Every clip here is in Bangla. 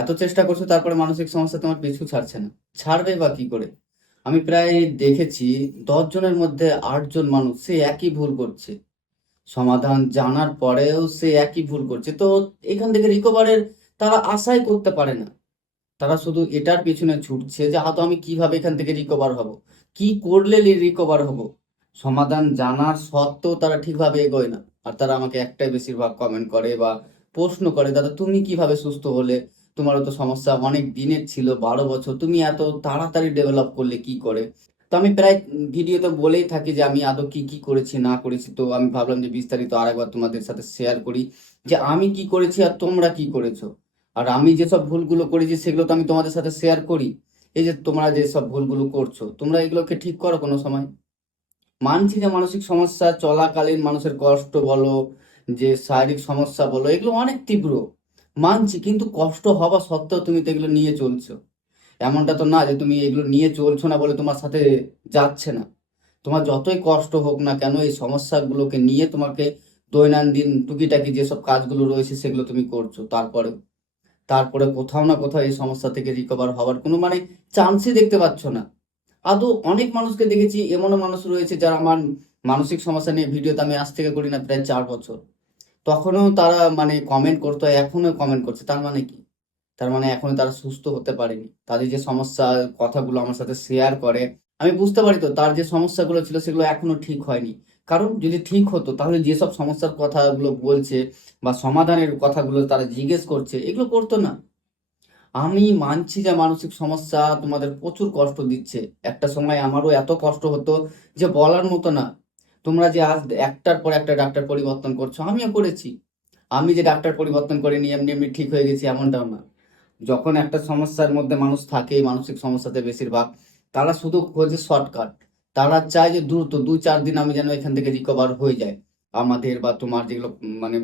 এত চেষ্টা করছো, তারপরে মানসিক সমস্যা তোমার পিছু ছাড়ছে না। ছাড়বে বা কি করে? আমি প্রায় দেখেছি 10 জনের মধ্যে 8 জন মানুষ সে একই ভুল করছে। সমাধান জানার পরেও সে একই ভুল করছে। তো এখান থেকে রিকভারের তারা আশাই করতে পারে না। তারা শুধু এটার পিছনে ছুটছে যে হয়তো আমি কিভাবে এখান থেকে রিকভার হব, কি করলে রিকভার হব। সমাধান জানার সত্ত্বেও তারা ঠিকভাবে এগোয় না। আর তারা আমাকে একটাই বেশিরভাগ কমেন্ট করে বা প্রশ্ন করে, দাদা তুমি কিভাবে সুস্থ হলে? তোমারও তো সমস্যা অনেক দিনের ছিল, 12 বছর, তুমি এত তাড়াতাড়ি ডেভেলপ করলে কি করে? তো আমি প্রায় ভিডিওতে বলেই থাকি যে আমি আদৌ কি কি করেছি না করেছি। তো আমি ভাবলাম যে বিস্তারিত আরেকবার তোমাদের সাথে শেয়ার করি যে আমি কি করেছি আর তোমরা কি করেছো। আর আমি যেসব ভুলগুলো করেছি সেগুলো তো আমি তোমাদের সাথে শেয়ার করি। এই যে তোমরা যে সব ভুলগুলো করছো, তোমরা এগুলোকে ঠিক করো কোনো সময়। মানছি যে মানসিক সমস্যা চলাকালীন মানুষের কষ্ট বলো, যে শারীরিক সমস্যা বলো, এগুলো অনেক তীব্র। মানছি, কিন্তু কষ্ট হওয়া সত্ত্বেও তুমি তো এগুলো নিয়ে চলছো। এমনটা তো না যে তুমি এগুলো নিয়ে চলছো না বলে তোমার সাথে যাচ্ছে না। তোমার যতই কষ্ট হোক না কেন, এই সমস্যাগুলোকে নিয়ে তোমাকে দৈনন্দিন টুকিটাকি যেসব কাজগুলো রয়েছে সেগুলো তুমি করছো। তারপরে তারপরে কোথাও না কোথাও এই সমস্যা থেকে রিকভার হওয়ার কোনো চান্সই দেখতে পাচ্ছ না। আদৌ অনেক মানুষকে দেখেছি, এমনও মানুষ রয়েছে যারা আমার মানসিক সমস্যা নিয়ে ভিডিওতে আমি আজ থেকে করি না প্রায় 4 বছর, তখনও তারা কমেন্ট করতো, এখনো কমেন্ট করছে। তার মানে কি? তার মানে এখনো তারা সুস্থ হতে পারেনি। তাদের যে সমস্যা কথাগুলো আমার সাথে শেয়ার করে, আমি বুঝতে পারি তো তার যে সমস্যাগুলো ছিল সেগুলো এখনো ঠিক হয়নি। কারণ যদি ঠিক হতো তাহলে যেসব সমস্যার কথাগুলো বলছে বা সমাধানের কথাগুলো তারা জিজ্ঞেস করছে, এগুলো করতো না। আমি মানছি যে মানসিক সমস্যা তোমাদের প্রচুর কষ্ট দিচ্ছে। একটা সময় আমারও এত কষ্ট হতো যে বলার মতো না। তোমরা যে আজ একটার পর একটা ডাক্তার পরিবর্তন করছো, আমিও করেছি। আমি যে ডাক্তার পরিবর্তন করিনি এমনি এমনি ঠিক হয়ে গেছি এমনটাও না। যখন একটা সমস্যার মধ্যে মানুষ থাকে, মানসিক সমস্যাতে বেশিরভাগ, তারা শুধু খোঁজে শর্টকাট। তারা চায় যে দ্রুত 2-4 দিন আমি যেন এখান থেকে রিকভার হয়ে যায়। আমাদের বা তোমার যেগুলো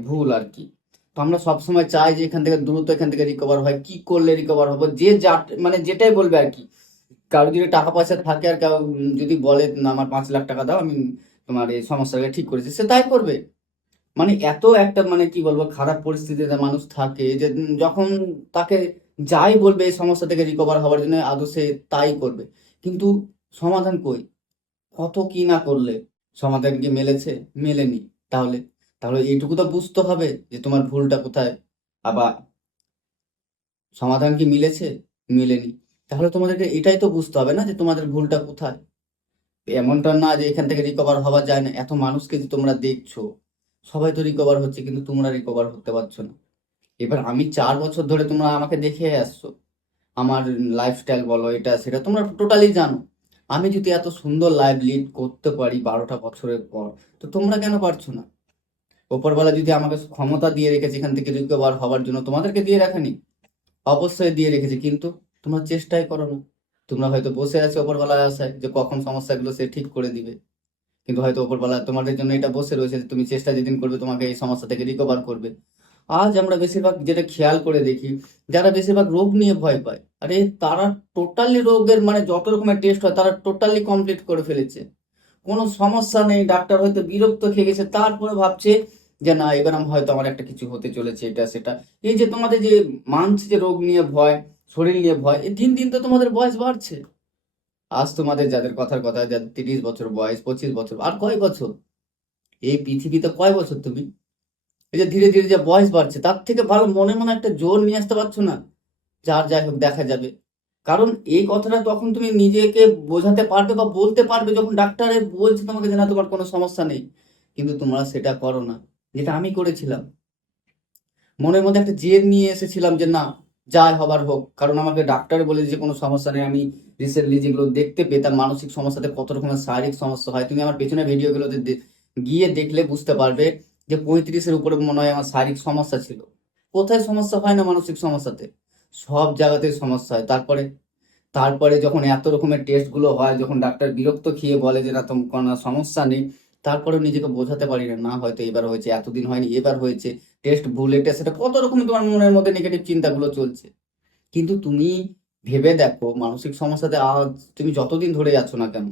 ভুল আর কি। তো আমরা সবসময় চাই যে এখান থেকে দ্রুত এখান থেকে রিকভার হয়, কি করলে রিকভার হবো, যে যা যেটাই বলবে আর কি। কারো যদি টাকা পয়সা থাকে আর কেউ যদি বলে না আমার 5 লাখ টাকা দাও, আমি তোমার এই সমস্যাটাকে ঠিক করেছি, সে তাই করবে। এত একটা কি বলবো খারাপ পরিস্থিতিতে মানুষ থাকে যে যখন তাকে যাই বলবে এই সমস্যা থেকে রিকভার হওয়ার জন্য আদৌ সে তাই করবে। কিন্তু সমাধান কই? কত কি না করলে সমাধান কি মেলেছে? মেলেনি। তাহলে তাহলে এইটুকু তো বুঝতে হবে যে তোমার ভুলটা কোথায়। আবার সমাধান কি মিলেছে? মিলেনি। তাহলে তোমাদেরকে এটাই তো বুঝতে হবে না যে তোমাদের ভুলটা কোথায়। এমনটা না যে এখান থেকে রিকভার হওয়া যায় না। এত মানুষকে যে তোমরা দেখছো, সবাই তো রিকভার হচ্ছে কিন্তু তোমরা রিকভার হতে পারছো না। এবার আমি 4 বছর ধরে তোমরা আমাকে দেখে আসছো, আমার লাইফস্টাইল বলো এটা সেটা তোমরা টোটালি জানো। আমি যদি এত সুন্দর লাইফ লিড করতে পারি 12টা বছরের পর, তো তোমরা কেন পারছো না? ওপরবেলা যদি আমাকে ক্ষমতা দিয়ে রেখেছে এখান থেকে রিকভার হওয়ার জন্য, তোমাদেরকে দিয়ে রাখেনি? অবশ্যই দিয়ে রেখেছে, কিন্তু তোমরা চেষ্টাই করো না। তোমরা হয়তো বসে আছো ওপরবেলায় আশায় যে কখন সমস্যাগুলো সে ঠিক করে দিবে। কিন্তু হয়তো ওপরবেলা তোমাদের জন্য এটা বসে রয়েছে যে তুমি চেষ্টা যেদিন করবে তোমাকে এই সমস্যা থেকে রিকভার করবে। আজ আমরা বেশিরভাগ যেটা খেয়াল করে দেখি, যারা বেশিরভাগ রোগ নিয়ে ভয় পায়, আরে তারা টোটালি রোগের যত রকমের টেস্ট হয় তারা টোটালি কমপ্লিট করে ফেলেছে। কোনো সমস্যা নেই, ডাক্তার হয়তো বিরক্ত খেয়ে গেছে, তারপরে ভাবছে যে না এবার হয়তো আমার একটা কিছু হতে চলেছে এটা সেটা। এই যে তোমাদের যে মানছে যে রোগ নিয়ে ভয়, শরীর নিয়ে ভয়, এই দিন দিন তো তোমাদের বয়স বাড়ছে। আজ তোমাদের যাদের কথার কথা, যাদের 30 বছর বয়স, 25 বছর, আর কয় বছর এই পৃথিবীতে, কয় বছর তুমি? এই যে ধীরে ধীরে যে বয়স বাড়ছে, তার থেকে ভালো মনে মনে একটা জোর নিয়ে আসতে পারছো না? যার যাই হোক দেখা যাবে। কারণ এই কথাটা তখন তুমি নিজেকে বোঝাতে পারবে বা বলতে পারবে যখন ডাক্তারে বলছে তোমাকে যে না তোমার কোনো সমস্যা নেই। কিন্তু তোমরা সেটা করো না, যেটা আমি করেছিলাম। মনের মধ্যে একটা জেদ নিয়ে এসেছিলাম যে না, যাই হবার হোক, কারণ আমাকে ডাক্তার বলে যে কোনো সমস্যা নেই। আমি রিসেন্টলি যেগুলো দেখতে পেতাম মানসিক সমস্যাতে কত রকমের শারীরিক সমস্যা হয়, তুমি আমার পেছনে ভিডিওগুলোতে গিয়ে দেখলে বুঝতে পারবে যে 35-এর উপরে মনে হয় আমার শারীরিক সমস্যা ছিল। কোথায় সমস্যা হয় না মানসিক সমস্যাতে? সব জায়গাতে সমস্যা হয়। তারপরে তারপরে যখন এত রকমের টেস্ট গুলো হয়, যখন ডাক্তার বিরক্ত খেয়ে বলে যে না তোমার কোনো সমস্যা নেই, তারপরেও নিজেকে বোঝাতে পারি না, না হয়তো এবার হয়েছে, এতদিন হয়নি এবার হয়েছে, টেস্ট ভুল, এটা সেটা কত রকম তোমার মনের মধ্যে নেগেটিভ চিন্তাগুলো চলছে। কিন্তু তুমি ভেবে দেখো মানসিক সমস্যাতে আজ তুমি যতদিন ধরে যাচ্ছ না কেন,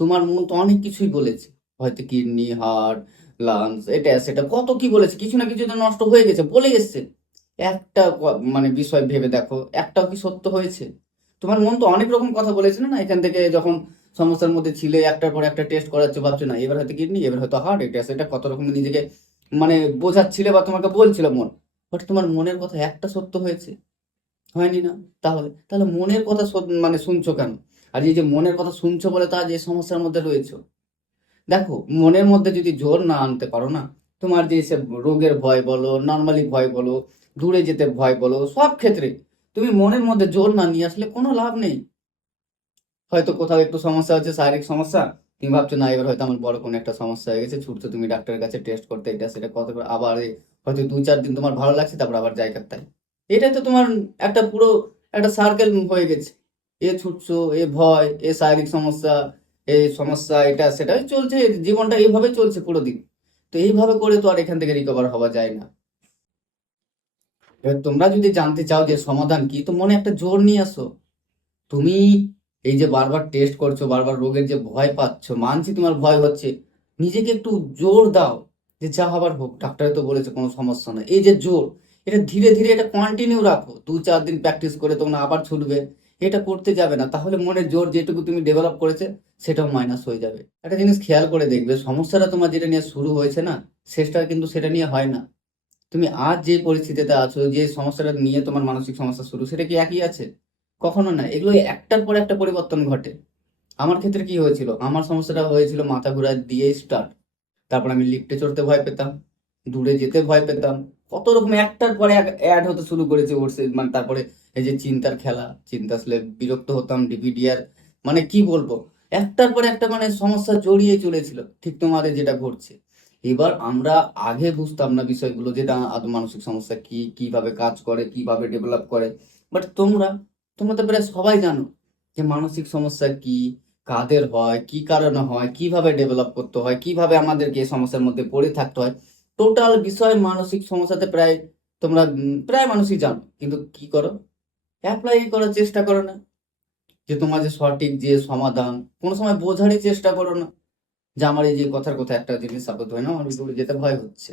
তোমার মন তো অনেক কিছুই বলেছে। হয়তো কিডনি, হার্ট, লাংস, এটা সেটা কত কি বলেছে, কিছু না কিছু তো নষ্ট হয়ে গেছে বলে এসছে। একটা মানে বিষয় ভেবে দেখো, একটাও কি সত্য হয়েছে? তোমার মন তো অনেক রকম কথা বলেছিল না, এখান থেকে যখন সমস্যার মধ্যে ছিলে একটার পর একটা টেস্ট করাচ্ছ, ভাবছো না এবার হয়তো কিডনি, এবার হয়তো হার্ট, এটা সেটা কত রকম নিজেকে মানে বোঝাচ্ছিলে বা তোমাকে বলছিল মন। বাট তোমার মনের কথা একটা সত্য হয়েছে? হয়নি না। তাহলে তাহলে মনের কথা মানে শুনছো কেন? আর এই যে মনের কথা শুনছো বলে তা যে সমস্যার মধ্যে রয়েছো। দেখো, মনের মধ্যে যদি জোর না আনতে পারো না, তোমার যে সে রোগের ভয় বলো, নর্মালি ভয় বলো, দূরে যেতে ভয় বলো, সব ক্ষেত্রে তুমি মনের মধ্যে জোর না নিয়ে আসলে কোনো লাভ নেই। হয়তো কোথাও একটু সমস্যা হচ্ছে, শারীরিক সমস্যা, তুমি ভাবছো না এবার হয়তো আমার বড় কোনো একটা সমস্যা হয়ে গেছে, ছুটছো তুমি ডাক্তারের কাছে টেস্ট করতে, এটা সেটা কত করে, আবার হয়তো 2-4 দিন তোমার ভালো লাগছে, তারপর আবার জায়গার তাই। এটাই তো তোমার একটা পুরো একটা সার্কেল হয়ে গেছে। এ ছুটছো, এ ভয়, এ শারীরিক সমস্যা, এই সমস্যা, এটা সেটাই চলছে, জীবনটা এইভাবে চলছে পুরো দিন। তো এইভাবে করে তো আর এখান থেকে রিকভার হওয়া যায় না। এবার তোমরা যদি জানতে চাও যে সমাধান কি, তো মনে একটা জোর নিয়ে আসো। তুমি এই যে বারবার টেস্ট করছো, বারবার রোগের যে ভয় পাচ্ছ, মানছি তোমার ভয় হচ্ছে, নিজেকে একটু জোর দাও যে যা হবার হোক, ডাক্তারে তো বলেছে কোনো সমস্যা নাই, এই যে জোর, এটা ধীরে ধীরে এটা কন্টিনিউ রাখো, 2-4 দিন প্র্যাকটিস করে তোমরা আবার ছুটবে। এটা করতে যাবে না, তাহলে মনের জোর যেটুকু তুমি ডেভেলপ করেছে সেটাও মাইনাস হয়ে যাবে। একটা জিনিস খেয়াল করে দেখবে, সমস্যাটা তোমার যেটা নিয়ে শুরু হয়েছে না, শেষটা কিন্তু সেটা নিয়ে হয় না। তুমি আজ যে পরিস্থিতিতে আছো, যে সমস্যাটা নিয়ে তোমার মানসিক সমস্যা শুরু, সেটা কি একই আছে? কখনো না, এগুলো একটার পর একটা পরিবর্তন ঘটে। আমার ক্ষেত্রে কি হয়েছিল, আমার সমস্যাটা হয়েছিল মাথা ঘোরা দিয়ে স্টার্ট। তারপর আমি লিফটে চড়তে ভয় পেতাম, দূরে যেতে ভয় পেতাম, কত রকম একটার পরে এক অ্যাড হতে শুরু করেছে ওর মানে তারপরে এই যে চিন্তার খেলা, চিন্তা আসলে বিরক্ত হতাম, ডিভিডিয়ার, মানে কি বলবো, একটার পর একটা মানে সমস্যা জড়িয়ে চলেছিল, ঠিক তোমাদের যেটা ঘটছে। এবার আমরা আগে বুঝতাম না বিষয়গুলো, যেটা মানসিক সমস্যা কি, কিভাবে কাজ করে, কিভাবে ডেভেলপ করে। বাট তোমরা তোমরা তো প্রায় সবাই জানো যে মানসিক সমস্যা কি, কাদের হয়, কি কারণে হয়, কিভাবে ডেভেলপ করতে হয়, কিভাবে আমাদেরকে এই সমস্যার মধ্যে পড়ে থাকতে হয়। টোটাল বিষয় মানসিক সমস্যাতে প্রায় তোমরা প্রায় মানুষই জানো, কিন্তু কি করো, অ্যাপ্লাই করার চেষ্টা করো না। যে তোমার যে সঠিক যে সমাধান, কোনো সময় বোঝারই চেষ্টা করো না। যে আমার এই যে কথার কথা একটা জিনিস সাপোজ হয় না, আমার দূরে যেতে ভয় হচ্ছে,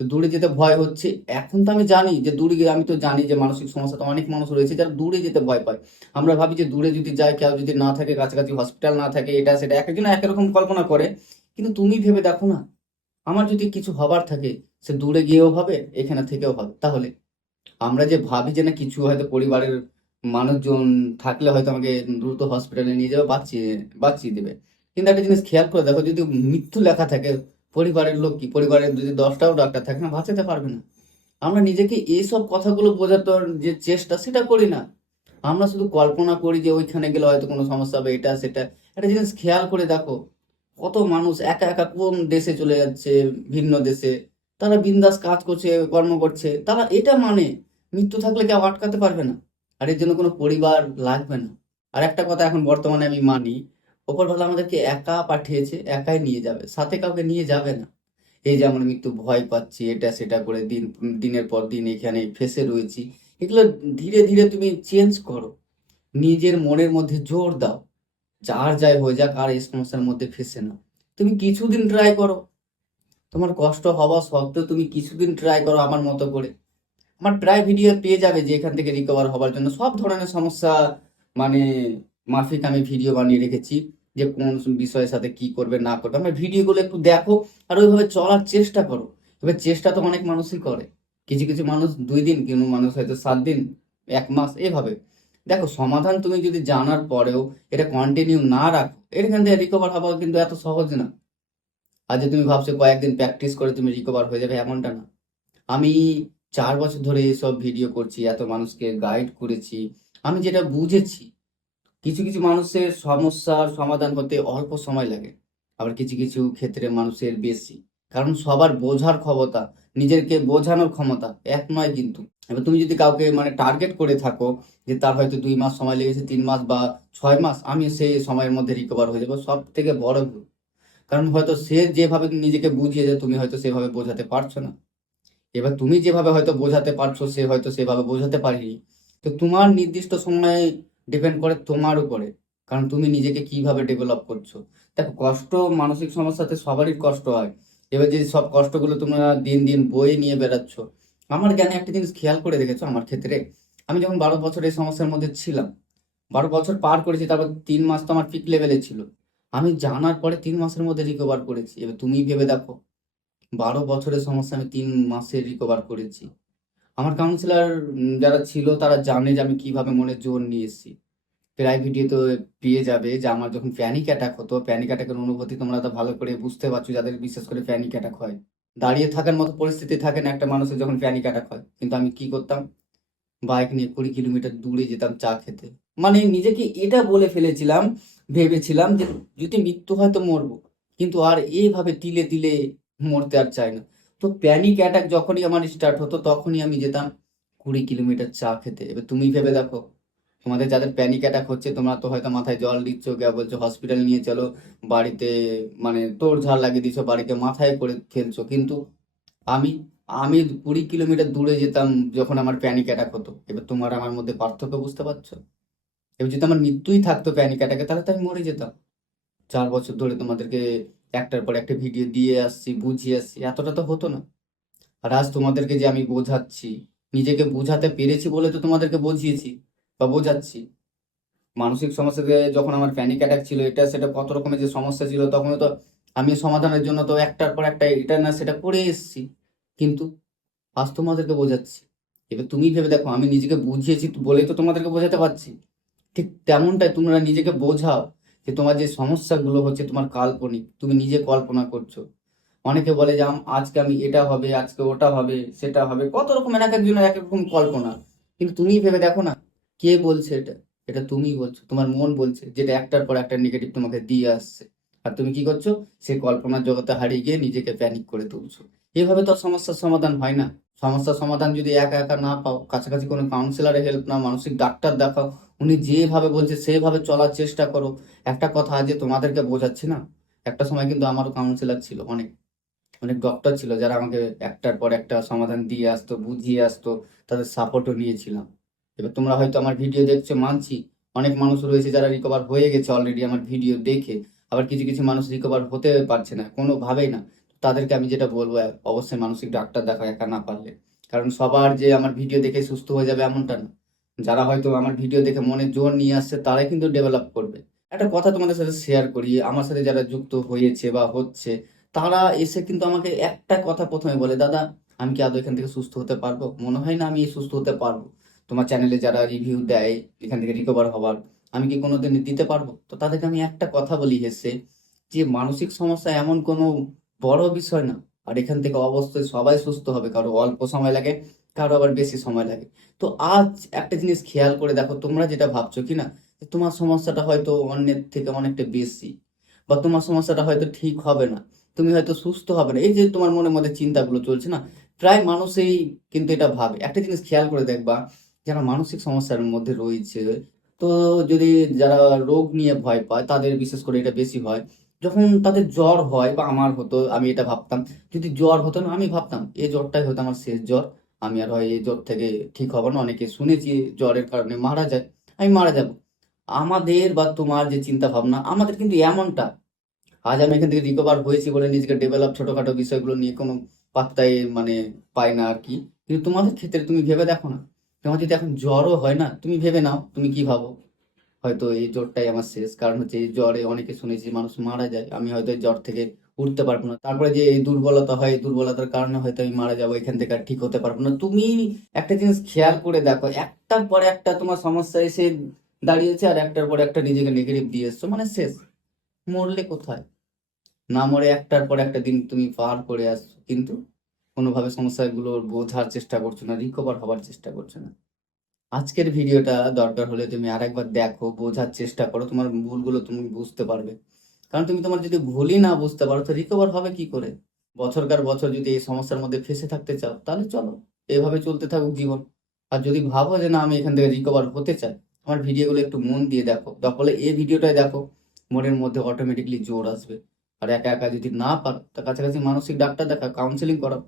তো দূরে যেতে ভয় হচ্ছে। এখন তো আমি জানি যে দূরে গিয়ে, আমি তো জানি যে মানসিক সমস্যা তো অনেক মানুষ রয়েছে যারা দূরে যেতে ভয় পায়। আমরা ভাবি যে দূরে যদি যাই, কেউ যদি না থাকে, কাছাকাছি হসপিটাল না থাকে, এটা সেটা এক একজন এক রকম কল্পনা করে। কিন্তু তুমি ভেবে দেখো না, আমার যদি কিছু হবার থাকে, সে দূরে গিয়েও হবে, এখানে থেকেও হবে। তাহলে আমরা যে ভাবি যে না কিছু হয়তো পরিবারের মানুষজন থাকলে হয়তো আমাকে দ্রুত হসপিটালে নিয়ে যাবে, বাঁচিয়ে বাঁচিয়ে দেবে। কিন্তু একটা জিনিস খেয়াল করে দেখো, যদি মৃত্যু লেখা থাকে, পরিবারের লোক কি, পরিবারের যদি 10টাও ডাক্তার থাকে না, বাঁচাতে পারবে না। আমরা নিজেকে এইসব কথাগুলো বোঝাতে যে চেষ্টা, সেটা করি না। আমরা শুধু কল্পনা করি যে ওইখানে গেলে হয়তো কোনো সমস্যা হবে, এটা সেটা। একটা জিনিস খেয়াল করে দেখো, কত মানুষ একা একা কোন দেশে চলে যাচ্ছে, ভিন্ন দেশে, তারা বিন্দাস কাজ করছে, কর্ম করছে, তারা এটা মানে মৃত্যু থাকলে কেউ আটকাতে পারবে না, আর এর জন্য কোনো পরিবার লাগবে না। আর একটা কথা এখন বর্তমানে আমি মানি, ওপরওয়ালা আমাদেরকে একা পাঠিয়েছে, একাই নিয়ে যাবে, সাথে কাউকে নিয়ে যাবে না। এই যে আমরা মৃত্যু ভয় পাচ্ছি, এটা সেটা করে দিনের পর দিন এখানে ফেসে রয়েছি, এগুলো ধীরে ধীরে তুমি চেঞ্জ করো। নিজের মনের মধ্যে জোর দাও, যার যাই হয়ে যাক, আর এই সমস্যার মধ্যে ফেসে না। তুমি কিছুদিন ট্রাই করো, তোমার কষ্ট হওয়া সত্ত্বেও তুমি কিছুদিন ট্রাই করো আমার মতো করে। আমার প্রায় ভিডিও পেয়ে যাবে যে এখান থেকে রিকভার হওয়ার জন্য সব ধরনের সমস্যা মানে মাফিক আমি ভিডিও বানিয়ে রেখেছি, যে কোন বিষয়ের সাথে কি করবে না করবে। আমার ভিডিওগুলো একটু দেখো, আর ওইভাবে চলার চেষ্টা করো। এবার চেষ্টা তো অনেক মানুষই করে, কিছু কিছু মানুষ 2 দিন, কোনো মানুষ হয়তো 7 দিন, 1 মাস, এভাবে। দেখো, সমাধান তুমি যদি জানার পরেও এটা কন্টিনিউ না রাখো, এখান থেকে রিকভার হওয়া কিন্তু এত সহজ না। আর যে তুমি ভাবছো কয়েকদিন প্র্যাকটিস করে তুমি রিকভার হয়ে যাবে, এমনটা না। আমি 4 বছর ধরে এসব ভিডিও করছি, এত মানুষকে গাইড করেছি। আমি যেটা বুঝেছি, কিছু কিছু মানুষের সমস্যার সমাধান হতে অল্প সময় লাগে, আবার কিছু কিছু ক্ষেত্রে মানুষের বেশি। কারণ সবার বোঝার ক্ষমতা, নিজেকে বোঝানোর ক্ষমতা এক নয় কিন্তু। এবার তুমি যদি কাউকে মানে টার্গেট করে থাকো যে তার হয়তো 2 মাস সময় লেগেছে, 3 মাস বা 6 মাস, আমি সেই সময়ের মধ্যে রিকভার হয়ে যাবো, সব থেকে বড় ভুল। কারণ হয়তো সে যেভাবে নিজেকে বুঝিয়েছে, তুমি হয়তো সেভাবে বোঝাতে পারছো না। এবার তুমি যেভাবে হয়তো বোঝাতে পারছো, সে হয়তো সেভাবে বোঝাতে পারেনি। তো তোমার নির্দিষ্ট সময়ে ডিপেন্ড করে তোমার উপরে, কারণ তুমি নিজেকে কিভাবে ডেভেলপ করছো। দেখো, কষ্ট, মানসিক সমস্যাতে সবারই কষ্ট হয়। এবার যে সব কষ্টগুলো তোমরা দিন দিন বয়ে নিয়ে বেড়াচ্ছ, আমার জ্ঞানে একটা জিনিস খেয়াল করে দেখেছো আমার ক্ষেত্রে, আমি যখন 12 বছর এই সমস্যার মধ্যে ছিলাম, 12 বছর পার করেছি, তারপর 3 মাস তো আমার পিক লেভেলে ছিল। আমি জানার পরে 3 মাসের মধ্যে রিকভার করেছি। এবার তুমি ভেবে দেখো, 12 বছরের সমস্যা আমি 3 মাসে রিকভার করেছি। আমার কাউন্সিলর যারা ছিল তারা জানে যে আমি কিভাবে মনে জোর নিয়ে এসেছি। প্রায় ভিডিওতে পেয়ে যাবে যে আমার যখন প্যানিক অ্যাটাক হতো, প্যানিক অ্যাটাকের অনুভূতি তোমরা তো ভালো করে বুঝতে পারছো, যাদের বিশেষ করে প্যানিক অ্যাটাক হয়। দাঁড়িয়ে থাকার মতো পরিস্থিতি থাকে না একটা মানুষের যখন প্যানিক অ্যাটাক হয়, কিন্তু আমি কি করতাম, বাইক নিয়ে 20 কিলোমিটার দূরে যেতাম চা খেতে। মানে নিজেকে এটা বলে ফেলেছিলাম, ভেবেছিলাম যে যদি মৃত্যু হয় তো মরবো, কিন্তু আর এইভাবে তিলে তিলে মরতে আর চাই না। তো প্যানিক অ্যাটাক যখনই আমার স্টার্ট হতো তখনই আমি যেতাম 20 কিলোমিটার চা খেতে। এবার তুমি ভেবে দেখো, তোমাদের যাদের প্যানিক অ্যাটাক হচ্ছে তোমরা তো হয়তো মাথায় জল দিচ্ছ, কে বলছো হসপিটাল নিয়ে চলো, বাড়িতে মানে তোড় ঝাড় লাগিয়ে দিচ্ছ, বাড়িতে মাথায় করে খেলছো, কিন্তু আমি আমি 20 কিলোমিটার দূরে যেতাম যখন আমার প্যানিক অ্যাটাক হতো। এবার তোমার আমার মধ্যে পার্থক্য বুঝতে পারছো? এবার যদি আমার মৃত্যুই থাকতো প্যানিক অ্যাটাকে, তাহলে তো আমি মরে যেতাম। 4 বছর ধরে তোমাদেরকে একটার পর একটা ভিডিও দিয়ে আসছি, বুঝিয়ে আসছি, এতটা তো হতো না। আর আজ তোমাদেরকে যে আমি বোঝাচ্ছি, নিজেকে বোঝাতে পেরেছি বলে তো তোমাদেরকে বুঝিয়েছি বা বোঝাচ্ছি। মানসিক সমস্যাতে যখন আমার প্যানিক অ্যাটাক ছিল, এটা সেটা কত রকমের যে সমস্যা ছিল, তখন তো আমি সমাধানের জন্য তো একটার পর একটা এটা না সেটা করে এসেছি, কিন্তু আজ তোমাদেরকে বোঝাচ্ছি। এবার তুমি ভেবে দেখো, আমি নিজেকে বুঝিয়েছি বলেই তো তোমাদেরকে বোঝাতে পারছি। ঠিক তেমনটাই তোমরা নিজেকে বোঝাও যে তোমার যে সমস্যাগুলো হচ্ছে তোমার কাল্পনিক, তুমি নিজে কল্পনা করছো। অনেকে বলে যে আজকে আমি এটা হবে, আজকে ওটা হবে, সেটা হবে, কত রকমের এক একজনের এক এক রকম কল্পনা। কিন্তু তুমি ভেবে দেখো না, কে বলছে এটা? এটা তুমি বলছো, তোমার মন বলছে, যেটা একটার পর একটা নেগেটিভ তোমাকে দিয়ে আসছে। আর তুমি কি করছো, সেই কল্পনার জগতে হারিয়ে গিয়ে নিজেকে প্যানিক করে তুলছো। এভাবে তো আর সমস্যার সমাধান হয় না। সমস্যার সমাধান যদি একা একা না পাও, কাছাকাছি কোনো কাউন্সিলরের হেল্প নাও, মানসিক ডাক্তার দেখাও, উনি যেভাবে বলছে সেভাবে চলার চেষ্টা করো। একটা কথা আজ যে তোমাদেরকে বোঝাচ্ছি না, একটা সময় কিন্তু আমারও কাউন্সিলর ছিল, অনেক অনেক ডক্টর ছিল যারা আমাকে একটার পর একটা সমাধান দিয়ে আসতো, বুঝিয়ে আসতো, তাদের সাপোর্টও নিয়েছিলাম। এবার তোমরা হয়তো আমার ভিডিও দেখছো, মানছি, অনেক মানুষ রয়েছে যারা রিকভার হয়ে গেছে অলরেডি আমার ভিডিও দেখে। আবার কিছু কিছু মানুষ রিকভার হতে পারছে না কোনোভাবেই না। তাদেরকে আমি যেটা বলবো, অবশ্যই মানসিক ডাক্তার দেখা, একা না পারলে। কারণ সবার যে আমার ভিডিও দেখে সুস্থ হয়ে যাবে এমনটা না। যারা হয়তো আমার ভিডিও দেখে মনে জোর নিয়ে আসছে তারাই কিন্তু ডেভেলপ করবে। একটা কথা তোমাদের সাথে শেয়ার করি, আমার সাথে যারা যুক্ত হয়েছে বা হচ্ছে, তারা এসে কিন্তু আমাকে একটা কথা প্রথমে বলে, দাদা আমি কি আদৌ এখান থেকে সুস্থ হতে পারবো? মনে হয় না আমি সুস্থ হতে পারবো। তোমার চ্যানেলে যারা রিভিউ দেয় এখান থেকে রিকভার হওয়ার, আমি কি কোনোদিন দিতে পারবো? তো তাদেরকে আমি একটা কথা বলি হেসে, যে মানসিক সমস্যা এমন কোনো বড় বিষয় না। আর এখান থেকে অবশ্যই সবাই সুস্থ হবে, কারো অল্প সময় লাগে, কারো আবার বেশি সময় লাগে। তো আজ একটা জিনিস খেয়াল করে দেখো, তোমরা যেটা ভাবছো কি না, যে তোমার সমস্যাটা হয়তো অন্যের থেকে অনেকটা বেশি, বা তোমার সমস্যাটা হয়তো ঠিক হবে না, তুমি হয়তো সুস্থ হবে না, এই যে তোমার মনের মধ্যে চিন্তাগুলো চলছে না, প্রায় মানুষই কিন্তু এটা ভাবে। একটা জিনিস খেয়াল করে দেখবা, যারা মানসিক সমস্যার মধ্যে রয়েছে, তো যদি যারা রোগ নিয়ে ভয় পায় তাদের বিশেষ করে এটা বেশি হয়। যখন তাদের জ্বর হয় বা আমার হতো, আমি এটা ভাবতাম, যদি জ্বর হতো না আমি ভাবতাম এই জ্বরটাই হতো আমার শেষ জ্বর, আমি আর হয় এই জ্বর থেকে ঠিক হব না। অনেকে শুনেছি জ্বরের কারণে মারা যায়, আমি মারা যাব। আমাদের বা তোমার যে চিন্তা ভাবনা, আমাদের কিন্তু এমনটা। আজ আমি এখান থেকে রিকভার হয়েছি বলে নিজেকে ডেভেলপ, ছোটখাটো বিষয়গুলো নিয়ে কোনো পাত্তাই মানে পাই না আর কি। কিন্তু তোমাদের ক্ষেত্রে তুমি ভেবে দেখো না, তোমার যদি এখন জ্বরও হয় না, তুমি ভেবে নাও তুমি কি ভাবো, হয়তো এই জ্বরটাই আমার শেষ। কারণ হচ্ছে এই জ্বরে অনেকে শুনেছি মানুষ মারা যায়, আমি হয়তো এই জ্বর থেকে উঠতে পারবো না, তারপরে যে এই দুর্বলতা হয়, এই দুর্বলতার কারণে হয়তো আমি মারা যাবো, এখান থেকে আর ঠিক হতে পারবো না। তুমি একটা জিনিস খেয়াল করে দেখো, একটার পর একটা তোমার সমস্যা এসে দাঁড়িয়েছে, আর একটার পর একটা নিজেকে নেগেটিভ দিয়ে এসছো, মানে শেষ। মরলে কোথায়? না মরে একটার পর একটা দিন তুমি পার করে আসছো, কিন্তু কোনোভাবে সমস্যাগুলো বোঝার চেষ্টা করছো না, রিকভার হওয়ার চেষ্টা করছো না। আজকের ভিডিওটা দরকার হলে তুমি আরেকবার দেখো, বোঝার চেষ্টা করো, তোমার ভুলগুলো তুমি বুঝতে পারবে। কারণ তুমি তোমার যদি ভুলই না বুঝতে পারো তো রিকভার হবে কি করে? বছরকার বছর যদি এই সমস্যার মধ্যে ফেঁসে থাকতে চাও, তাহলে চলো এভাবে চলতে থাকুক জীবন। আর যদি ভাবো যে না আমি এখান থেকে রিকভার হতে চাই, আমার ভিডিওগুলো একটু মন দিয়ে দেখো, তাহলে এই ভিডিওটাই দেখো, মনের মধ্যে অটোমেটিকলি জোর আসবে। আর একা একা যদি না পারো, তা কাছাকাছি মানসিক ডাক্তার দেখা, কাউন্সিলিং করো।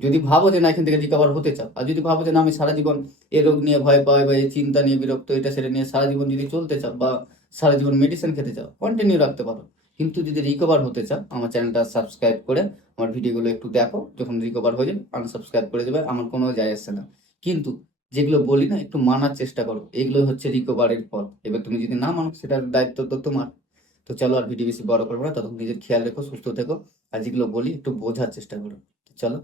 যদি ভাবো যে না এখান থেকে রিকভার হতে চাও, আর যদি ভাবো যে না আমি সারা জীবন এ রোগ নিয়ে ভয় পাই বা এই চিন্তা নিয়ে বিরক্ত, এটা সেটা নিয়ে সারা জীবন যদি চলতে চাও, বা সারা জীবন মেডিসিন খেতে চাও, কন্টিনিউ রাখতে পারো। কিন্তু যদি রিকভার হতে চাও আমার চ্যানেলটা সাবস্ক্রাইব করে আমার ভিডিওগুলো একটু দেখো, যখন রিকভার হয়ে যাবে আনসাবস্ক্রাইব করে দেবে, আমার কোনো যায় আসে না। কিন্তু যেগুলো বলি না একটু মানার চেষ্টা করো, এগুলো হচ্ছে রিকভারের পথ। এবার তুমি যদি না মানো সেটার দায়িত্ব তো তোমার। তো চলো আর ভিডিও বেশি বড় করবো না, তখন নিজের খেয়াল রেখো, সুস্থ থেকো, আর যেগুলো বলি একটু বোঝার চেষ্টা করো। চলো।